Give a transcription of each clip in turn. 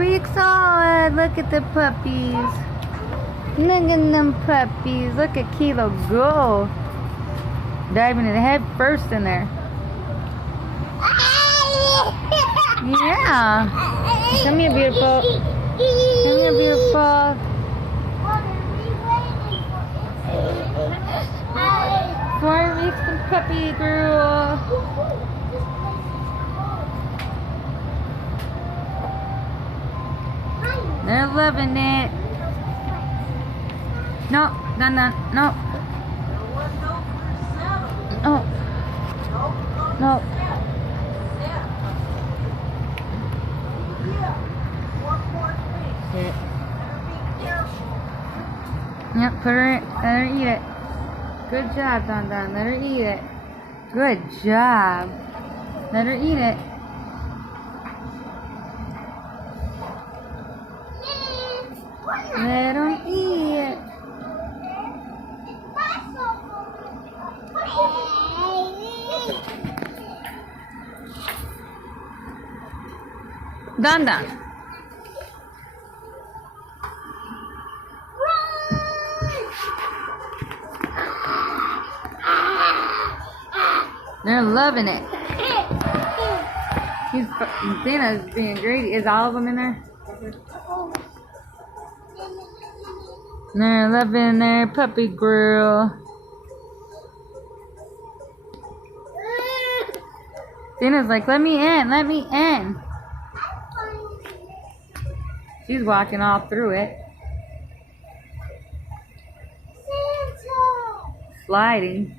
weeks old. Look at the puppies. Look at them puppies. Look at Kilo go. Diving in head first in there. Yeah. Come here, beautiful. Come here, beautiful. 4 weeks of puppy gruel. They're loving it. No, no. Oh. No. Sit. Yep, let her eat it. Good job, Don. Let her eat it. Good job. Let her eat it. Let them eat it. Don. They're loving it. Dana's being greedy. Is all of them in there? They're loving their puppy gruel. Dana's like, let me in. She's walking all through it. Sliding.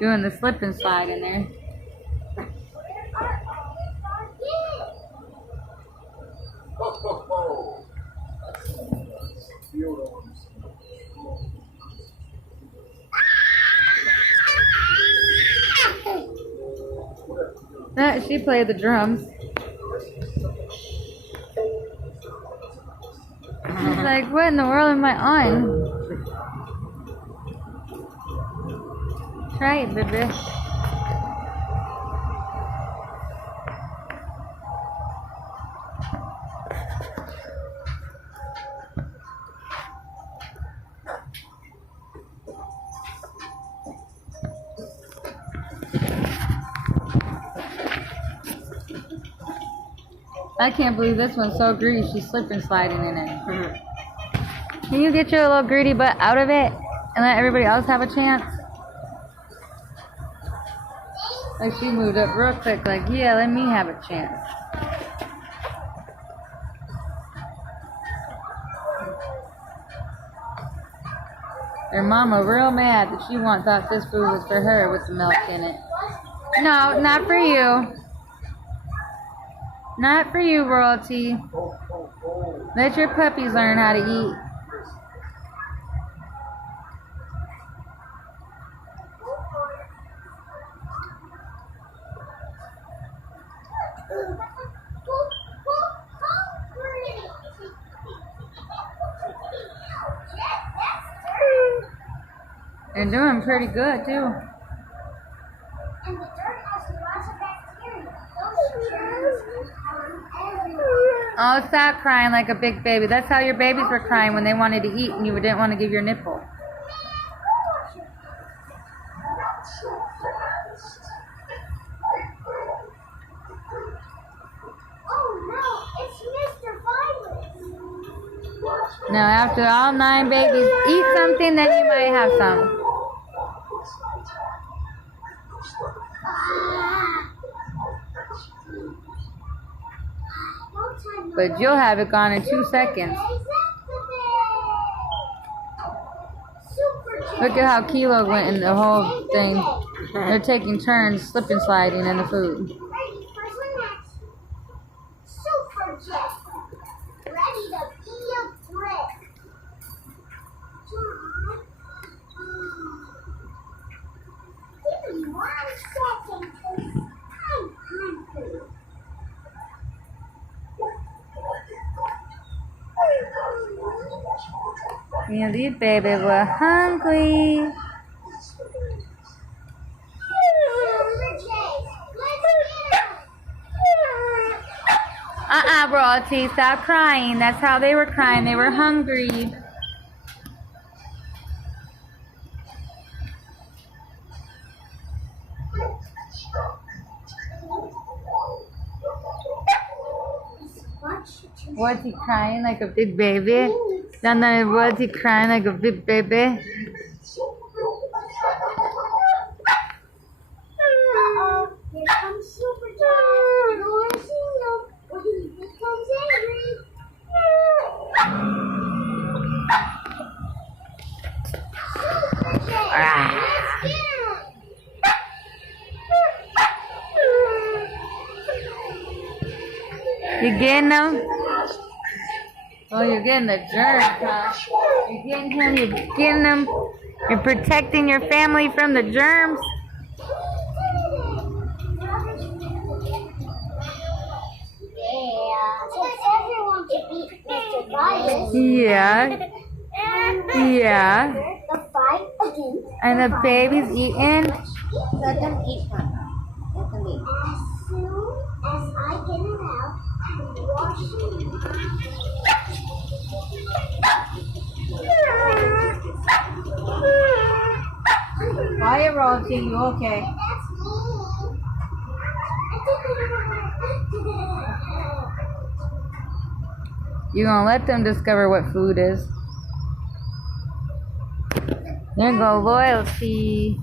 Doing the slip and slide in there. She played the drums. She's like, what in the world am I on? Try it, baby. I can't believe this one's so greedy. She's slipping sliding in it. Can you get your little greedy butt out of it and let everybody else have a chance? Like she moved up real quick, like, yeah, let me have a chance. Their mama real mad that she thought this food was for her with the milk in it. No, not for you. Not for you, royalty. Let your puppies learn how to eat. They're doing pretty good, too. Oh, stop crying like a big baby. That's how your babies were crying when they wanted to eat and you didn't want to give your nipple. Now, after all 9 babies eat something, then you might have some. But you'll have it gone in 2 seconds. Look at how Kilo went in the whole thing. They're taking turns slip and sliding in the food. Yeah, these babies were hungry. Royalty. Stop crying. That's how they were crying. They were hungry. Was he crying like a big baby? Donna, was he crying like a big baby? Uh-oh, here comes Super John. No one seen him. Here comes Avery. Super John, let's get him. You getting them? Oh, you're getting the germs, huh? You're getting him, you're getting them. You're protecting your family from the germs. Yeah. So everyone can beat Mr. Bias. Yeah. Yeah. The fight against And the baby's eating. Let them eat, Mama. Let them eat. As soon as I get it out, I'm washing Quiet, Royalty. You okay? That's me. You're gonna let them discover what food is. There go Loyalty.